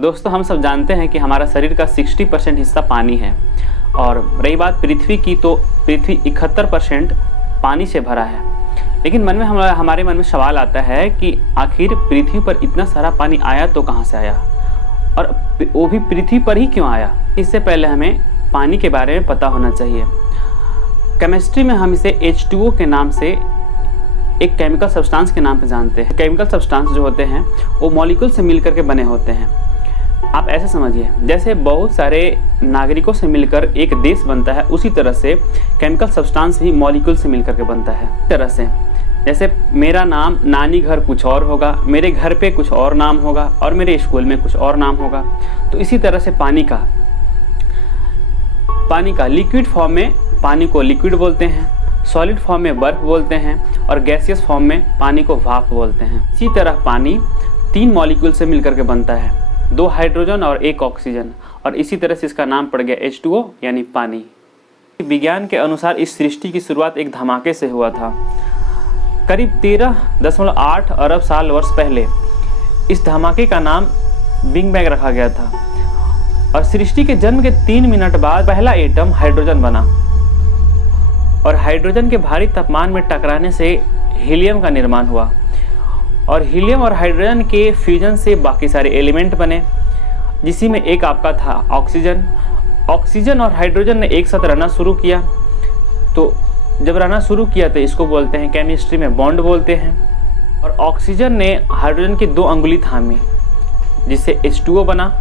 दोस्तों, हम सब जानते हैं कि हमारा शरीर का 60% हिस्सा पानी है और रही बात पृथ्वी की, तो पृथ्वी 71% पानी से भरा है। लेकिन हमारे मन में सवाल आता है कि आखिर पृथ्वी पर इतना सारा पानी आया तो कहाँ से आया, और वो भी पृथ्वी पर ही क्यों आया। इससे पहले हमें पानी के बारे में पता होना चाहिए। केमिस्ट्री में हम इसे H2O के नाम से, एक केमिकल सब्सटेंस के नाम पे जानते हैं। केमिकल सब्सटेंस जो होते हैं वो मॉलिक्यूल से मिलकर के बने होते हैं। आप ऐसे समझिए, जैसे बहुत सारे नागरिकों से मिलकर एक देश बनता है, उसी तरह से केमिकल सब्सटेंस भी मॉलिक्यूल से मिलकर के बनता है। इस तरह से जैसे मेरा नाम नानी घर कुछ और होगा, मेरे घर पे कुछ और नाम होगा और मेरे स्कूल में कुछ और नाम होगा, तो इसी तरह से पानी का लिक्विड फॉर्म में पानी को लिक्विड बोलते हैं, सॉलिड फॉर्म में बर्फ बोलते हैं और गैसियस फॉर्म में पानी को भाप बोलते हैं। इसी तरह पानी 3 मॉलिक्यूल से मिलकर के बनता है, 2 हाइड्रोजन और 1 ऑक्सीजन, और इसी तरह से इसका नाम पड़ गया H2O यानी पानी। विज्ञान के अनुसार इस सृष्टि की शुरुआत एक धमाके से हुआ था। करीब 13.8 अरब साल वर्ष पहले इस धमाके का नाम बिग बैंग रखा गया था और सृष्टि के जन्म के 3 मिनट बाद पहला एटम हाइड्रोजन बना और हाइड्रोजन के भारी तापमान में टकराने से हीलियम का निर्माण हुआ और हीलियम और हाइड्रोजन के फ्यूजन से बाकी सारे एलिमेंट बने, जिसी में एक आपका था ऑक्सीजन। ऑक्सीजन और हाइड्रोजन ने एक साथ रहना शुरू किया, तो जब रहना शुरू किया तो इसको बोलते हैं, केमिस्ट्री में बॉन्ड बोलते हैं। और ऑक्सीजन ने हाइड्रोजन की 2 अंगुली थामी, जिससे H2O बना,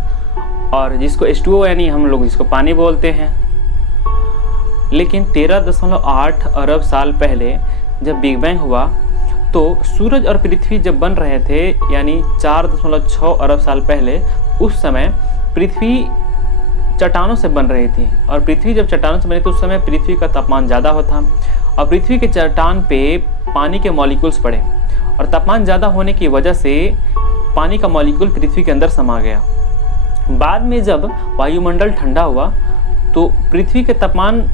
और जिसको H2O यानी हम लोग जिसको पानी बोलते हैं। लेकिन 13.8 अरब साल पहले जब बिग बैंग हुआ तो सूरज और पृथ्वी जब बन रहे थे, यानी 4.6 अरब साल पहले, उस समय पृथ्वी चट्टानों से बन रही थी। और पृथ्वी जब चट्टानों से बनी तो उस समय पृथ्वी का तापमान ज़्यादा होता और पृथ्वी के चट्टान पे पानी के मॉलिक्यूल्स पड़े और तापमान ज़्यादा होने की वजह से पानी का मॉलिक्यूल पृथ्वी के अंदर समा गया। बाद में जब वायुमंडल ठंडा हुआ तो पृथ्वी के तापमान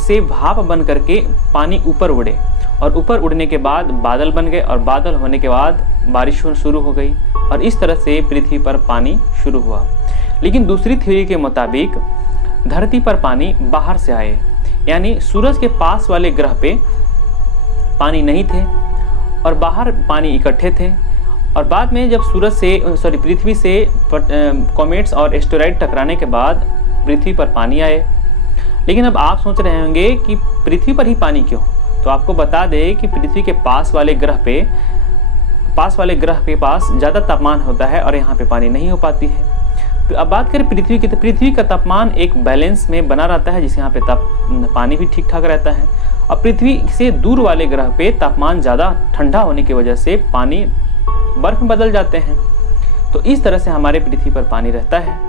से भाप बन करके पानी ऊपर उड़े और ऊपर उड़ने के बाद बादल बन गए और बादल होने के बाद बारिश शुरू हो गई और इस तरह से पृथ्वी पर पानी शुरू हुआ। लेकिन दूसरी थ्योरी के मुताबिक धरती पर पानी बाहर से आए, यानी सूरज के पास वाले ग्रह पे पानी नहीं थे और बाहर पानी इकट्ठे थे, और बाद में जब पृथ्वी से कॉमेट्स और एस्टेरॉइड टकराने के बाद पृथ्वी पर पानी आए। लेकिन अब आप सोच रहे होंगे कि पृथ्वी पर ही पानी क्यों, तो आपको बता दें कि पृथ्वी के पास वाले ग्रह के पास ज़्यादा तापमान होता है और यहाँ पे पानी नहीं हो पाती है। तो अब बात करें पृथ्वी की, तो पृथ्वी का तापमान एक बैलेंस में बना रहता है, जिससे यहाँ पे पानी भी ठीक ठाक रहता है। और पृथ्वी से दूर वाले ग्रह पे तापमान ज़्यादा ठंडा होने की वजह से पानी बर्फ में बदल जाते हैं। तो इस तरह से हमारे पृथ्वी पर पानी रहता है।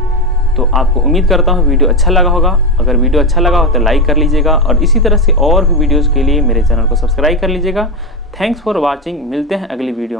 तो आपको उम्मीद करता हूँ वीडियो अच्छा लगा होगा। अगर वीडियो अच्छा लगा हो तो लाइक कर लीजिएगा और इसी तरह से और भी वीडियोज़ के लिए मेरे चैनल को सब्सक्राइब कर लीजिएगा। Thanks for watching. मिलते हैं अगली वीडियो में।